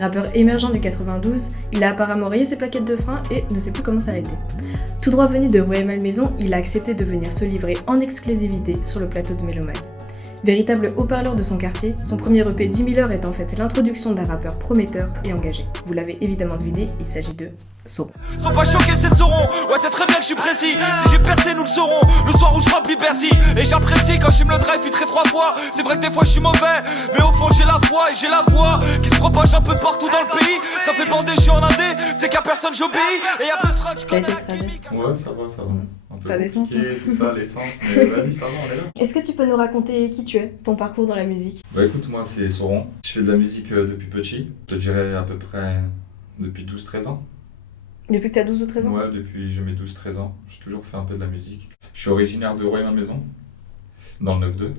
Rappeur émergent du 92, il a apparemment rayé ses plaquettes de frein et ne sait plus comment s'arrêter. Tout droit venu de Rueil Malmaison, il a accepté de venir se livrer en exclusivité sur le plateau de Méloman. Véritable haut-parleur de son quartier, son premier EP 10 000 heures est en fait l'introduction d'un rappeur prometteur et engagé. Vous l'avez évidemment deviné, il s'agit de Sauron. Sont pas choqués, c'est Sauron. Ouais, c'est très bien que je suis précis. Si j'ai percé, nous le saurons. Le soir où je remplis Bercy. Et j'apprécie quand je me le drive filtré 3 fois. C'est vrai que des fois je suis mauvais, mais au fond j'ai la foi et j'ai la voix qui se propage un peu partout dans le pays. Ça fait bander, je suis en indé. C'est qu'à personne j'obéis. Et y'a peu de frappe, je connais la chimique. Ouais, ça va. Un peu pas d'essence. Tout ça, l'essence. Mais vas-y, ça va, on est là. Est-ce que tu peux nous raconter qui tu es, ton parcours dans la musique? Bah écoute, moi c'est Sauron. Je fais de la musique depuis petit. Je te dirais à peu près depuis 12-13 ans. Depuis que t'as 12 ou 13 ans? Ouais, depuis j'ai mes 12-13 ans. J'ai toujours fait un peu de la musique. Je suis originaire de Rueil Malmaison, dans le 9-2.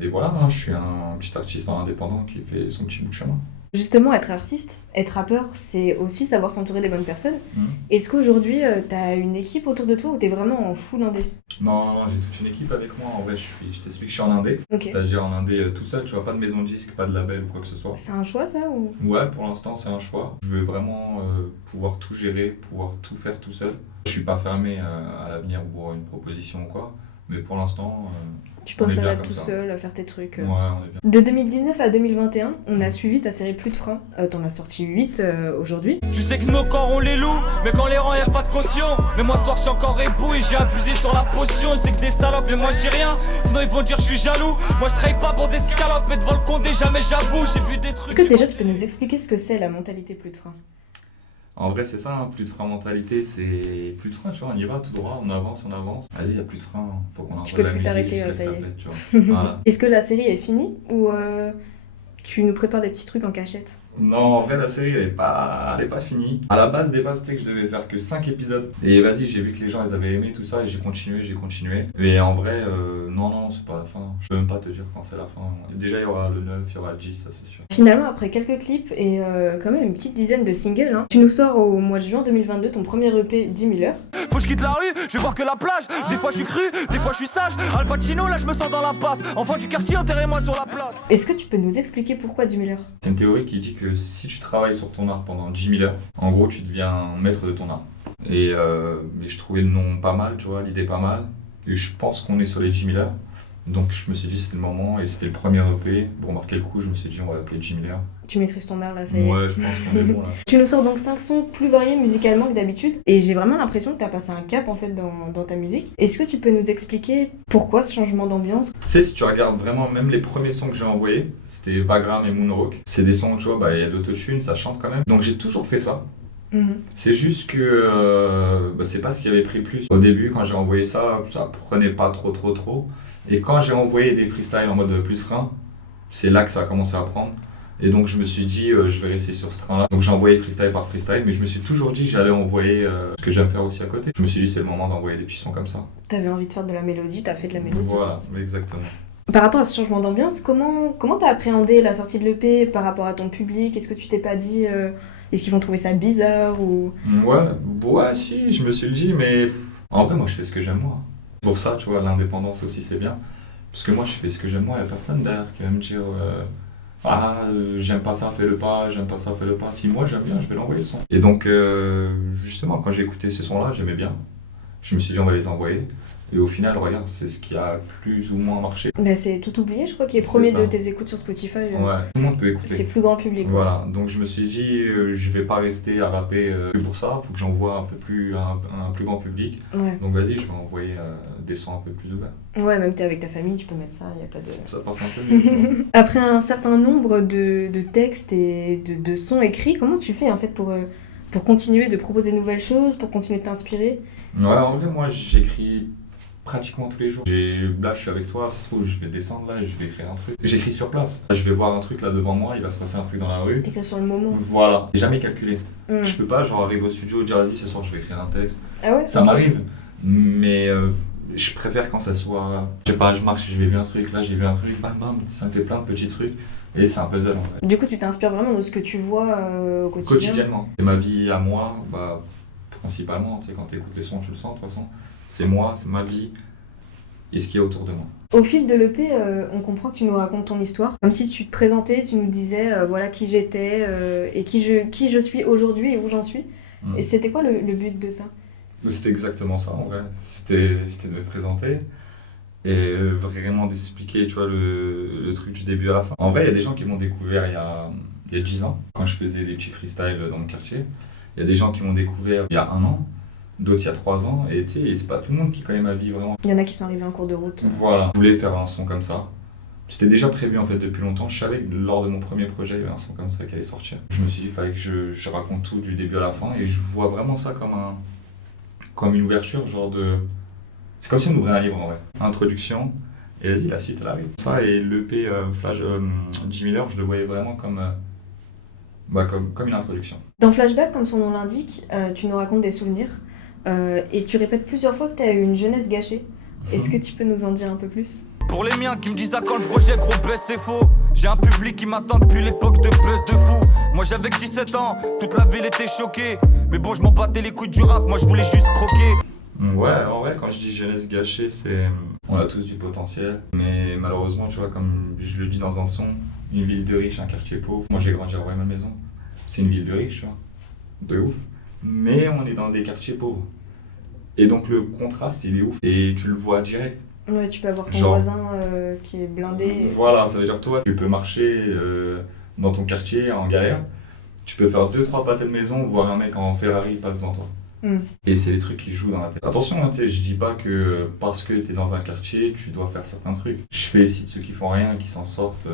Et voilà, je suis un petit artiste indépendant qui fait son petit bout de chemin. Justement, être artiste, être rappeur, c'est aussi savoir s'entourer des bonnes personnes. Est-ce qu'aujourd'hui, t'as une équipe autour de toi ou t'es vraiment en full indé? Non, j'ai toute une équipe avec moi. En vrai, je t'explique, je suis en indé. Ok. C'est-à-dire en indé tout seul, tu vois, pas de maison de disque, pas de label ou quoi que ce soit. C'est un choix ça ou... Ouais, pour l'instant, c'est un choix. Je veux vraiment pouvoir tout gérer, pouvoir tout faire tout seul. Je suis pas fermé à l'avenir pour une proposition ou quoi, mais pour l'instant, Tu on est préfères bien être comme tout ça. seul, à faire tes trucs. Ouais, on est bien. De 2019 à 2021, on a suivi ta série Plus de frein. T'en as sorti 8 aujourd'hui. Tu sais que nos corps on les loue, mais quand les rend y'a pas de caution. Mais moi ce soir je suis encore ébou et j'ai abusé sur la potion. C'est que des salopes, mais moi je dis rien, sinon ils vont dire je suis jaloux. Moi je trahis pas pour des scalopes, et devant le condé jamais j'avoue. J'ai vu des trucs. Est-ce que déjà tu peux nous expliquer ce que c'est la mentalité Plus de frein? En vrai, c'est ça, plus de frein mentalité, c'est plus de frein, tu vois, on y va tout droit, on avance. Vas-y, y a plus de frein, faut qu'on Tu entende peux la plus musique t'arrêter, jusqu'à ça y est. sa plaît, tu vois. Voilà. Est-ce que la série est finie ou tu nous prépares des petits trucs en cachette? Non, en vrai, la série, elle est pas finie. À la base, tu sais que je devais faire que 5 épisodes. Et vas-y, j'ai vu que les gens, ils avaient aimé tout ça et j'ai continué. Mais en vrai, non, c'est pas la fin. Je peux même pas te dire quand c'est la fin. Déjà, il y aura le 9, il y aura le 10, ça c'est sûr. Finalement, après quelques clips et quand même une petite dizaine de singles, tu nous sors au mois de juin 2022 ton premier EP 10 000 heures. Faut que je quitte la rue, je vais voir que la plage. Des fois je suis cru, des fois je suis sage. Al Pacino, là je me sens dans la passe. Enfant du quartier, enterrez-moi sur la place. Est-ce que tu peux nous expliquer pourquoi 10 000 heures? C'est une théorie qui dit que si tu travailles sur ton art pendant 10 000 heures, en gros, tu deviens maître de ton art. Et mais je trouvais le nom pas mal, tu vois, l'idée pas mal. Et je pense qu'on est sur les 10 000 heures. Donc je me suis dit c'était le moment et c'était le premier EP. Pour marquer le coup, je me suis dit on va l'appeler 10 000 heures. Tu maîtrises ton art là, ça y est. Ouais, je pense qu'on est bon là. Tu nous sors donc 5 sons plus variés musicalement que d'habitude et j'ai vraiment l'impression que tu as passé un cap en fait dans ta musique. Est-ce que tu peux nous expliquer pourquoi ce changement d'ambiance? Tu sais, si tu regardes vraiment même les premiers sons que j'ai envoyés, c'était Vagram et Moonrock. C'est des sons, tu vois, il y a de l'autotune, ça chante quand même. Donc j'ai toujours fait ça. C'est juste que c'est pas ce qui avait pris plus. Au début, quand j'ai envoyé ça, ça prenait pas trop. Et quand j'ai envoyé des freestyles en mode plus de frein, c'est là que ça a commencé à prendre. Et donc je me suis dit, je vais rester sur ce train-là. Donc j'ai envoyé freestyle par freestyle, mais je me suis toujours dit que j'allais envoyer ce que j'aime faire aussi à côté. Je me suis dit, c'est le moment d'envoyer des petits sons comme ça. T'avais envie de faire de la mélodie, t'as fait de la mélodie. Voilà, exactement. Par rapport à ce changement d'ambiance, comment t'as appréhendé la sortie de l'EP par rapport à ton public? Est-ce que tu t'es pas dit, est-ce qu'ils vont trouver ça bizarre ou... Ouais, si, je me suis dit, mais en vrai, moi, je fais ce que j'aime moi. Pour ça, tu vois, l'indépendance aussi, c'est bien. Parce que moi, je fais ce que j'aime moi, il n'y a personne derrière qui va me dire j'aime pas ça, fais-le pas, j'aime pas ça, fais-le pas. Si moi, j'aime bien, je vais l'envoyer le son. Et donc, justement, quand j'ai écouté ces sons-là, j'aimais bien. Je me suis dit, on va les envoyer. Et au final, regarde, c'est ce qui a plus ou moins marché. Bah c'est Tout oublié, je crois, qui est C'est premier ça. de tes écoutes sur Spotify. Ouais, tout le monde peut écouter. C'est plus grand public. Voilà, donc je me suis dit, je vais pas rester à rapper pour ça, faut que j'envoie un plus grand public. Ouais. Donc vas-y, je vais envoyer des sons un peu plus ouverts. Ouais, même t'es avec ta famille, tu peux mettre ça, y a pas de... Ça passe un peu mieux. Tu vois. Après un certain nombre de textes et de sons écrits, comment tu fais en fait pour continuer de proposer de nouvelles choses, pour continuer de t'inspirer? Ouais, en vrai, moi j'écris pratiquement tous les jours. Là, je suis avec toi, ça se trouve, je vais descendre là et je vais écrire un truc. J'écris sur place. Je vais voir un truc là devant moi, il va se passer un truc dans la rue. T'écris sur le moment. Voilà, j'ai jamais calculé. Mm. Je peux pas, genre, arriver au studio et dire, vas-y, ce soir, je vais écrire un texte. Ah ouais? Ça Ok. m'arrive, mais je préfère quand ça soit... Je sais pas, je marche, j'ai vu un truc, là j'ai vu un truc, bam, ça me fait plein de petits trucs. Et c'est un puzzle en fait. Du coup, tu t'inspires vraiment de ce que tu vois au quotidien? Quotidiennement. C'est ma vie à moi, principalement, tu sais, quand tu écoutes les sons, tu le sens de toute façon. C'est moi, c'est ma vie. et ce qu'il y a autour de moi. Au fil de l'EP, on comprend que tu nous racontes ton histoire. Comme si tu te présentais, tu nous disais voilà qui j'étais et qui je suis aujourd'hui et où j'en suis. Et c'était quoi le but de ça ? C'était exactement ça en vrai. C'était de me présenter et vraiment d'expliquer tu vois, le truc du début à la fin. En vrai, il y a des gens qui m'ont découvert il y a 10 ans, quand je faisais des petits freestyles dans mon quartier. Il y a des gens qui m'ont découvert il y a 1 an. D'autres il y a 3 ans, et tu sais, c'est pas tout le monde qui connaît ma vie vraiment. Il y en a qui sont arrivés en cours de route. Voilà, je voulais faire un son comme ça. C'était déjà prévu en fait depuis longtemps. Je savais que lors de mon premier projet, il y avait un son comme ça qui allait sortir. Je me suis dit, il fallait que je raconte tout du début à la fin, et je vois vraiment ça comme une ouverture, genre de. C'est comme si on ouvrait un livre en vrai. Introduction, et vas-y, la suite elle arrive. Ça et l'EP Flash Jimmy Miller, je le voyais vraiment comme une introduction. Dans Flashback, comme son nom l'indique, tu nous racontes des souvenirs. Et tu répètes plusieurs fois que tu as eu une jeunesse gâchée. Est-ce que tu peux nous en dire un peu plus ? Pour les miens qui me disent à quand le projet gros buzz c'est faux. J'ai un public qui m'attend depuis l'époque de buzz de fou. Moi j'avais 17 ans, toute la ville était choquée. Mais bon je m'en battais les couilles du rap, moi je voulais juste croquer. Ouais, en vrai quand je dis jeunesse gâchée, c'est... On a tous du potentiel. Mais malheureusement, tu vois, comme je le dis dans un son, une ville de riches, un quartier pauvre. Moi j'ai grandi à Rueil-Malmaison. C'est une ville de riches, tu vois. De ouf. Mais on est dans des quartiers pauvres. Et donc le contraste, il est ouf. Et tu le vois direct. Ouais, tu peux avoir ton voisin qui est blindé. Voilà, ça veut dire toi, tu peux marcher dans ton quartier en galère. Tu peux faire 2-3 pâtés de maison, voir un mec en Ferrari passe devant toi. Et c'est les trucs qui jouent dans la tête. Attention, je dis pas que parce que t'es dans un quartier, tu dois faire certains trucs. Je félicite ceux qui font rien et qui s'en sortent.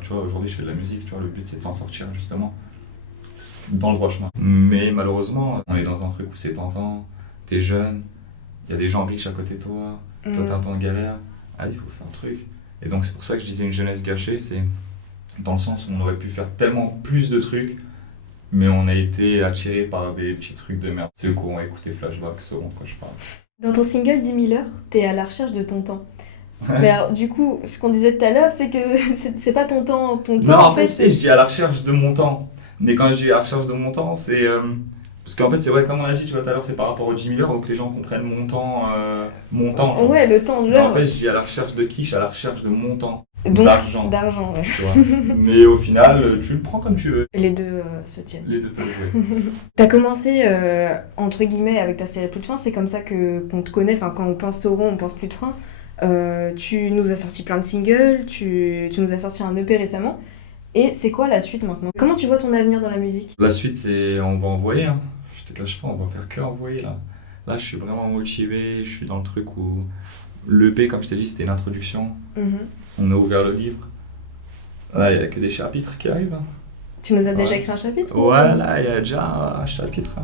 Tu vois, aujourd'hui je fais de la musique, tu vois, le but c'est de s'en sortir justement. Dans le droit chemin. Mais malheureusement, on est dans un truc où c'est tentant, t'es jeune, il y a des gens riches à côté de toi, toi t'es un peu en galère, vas-y, il faut faire un truc. Et donc c'est pour ça que je disais une jeunesse gâchée, c'est dans le sens où on aurait pu faire tellement plus de trucs, mais on a été attiré par des petits trucs de merde. Ceux qui ont écouté Flashback sauront de quoi je parle. Dans ton single 10 000 heures, t'es à la recherche de ton temps. Mais alors, du coup, ce qu'on disait tout à l'heure, c'est que c'est pas ton temps non, en fait, je dis à la recherche de mon temps. Mais quand je dis à la recherche de mon temps, c'est... parce qu'en fait, c'est vrai, comme on a dit, tu vois, tout à l'heure, c'est par rapport au 10 000 heures, donc les gens comprennent mon temps. Genre. Ouais, le temps de l'heure. En fait, je dis à la recherche de qui ? Je suis à la recherche de mon temps. Donc, d'argent, ouais. Tu vois. Mais au final, tu le prends comme tu veux. Les deux se tiennent. Les deux peuvent jouer. T'as commencé, entre guillemets, avec ta série Plus de Frein, c'est comme ça qu'on te connaît, enfin, quand on pense Sauron, on pense Plus de Frein. Tu nous as sorti plein de singles, tu nous as sorti un EP récemment. Et c'est quoi la suite maintenant ? Comment tu vois ton avenir dans la musique ? La suite, c'est on va envoyer. Hein. Je te cache pas, on va faire que envoyer là. Là, je suis vraiment motivé. Je suis dans le truc où l'EP, comme je t'ai dit, c'était une introduction. On a ouvert le livre. Là, il n'y a que des chapitres qui arrivent. Tu nous as déjà écrit un chapitre ? Ouais, là, il y a déjà un chapitre.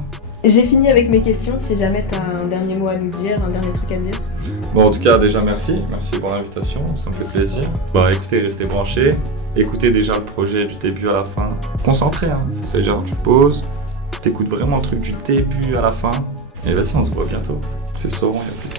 J'ai fini avec mes questions. Si jamais t'as un dernier mot à nous dire, un dernier truc à dire. Bon, en tout cas, déjà, merci. Merci pour l'invitation. Ça me fait plaisir. Bah, écoutez, restez branchés. Écoutez déjà le projet du début à la fin. Concentré, hein. C'est-à-dire, tu poses, t'écoutes vraiment le truc du début à la fin. Et vas-y, on se voit bientôt. C'est Sauron, il y a plus de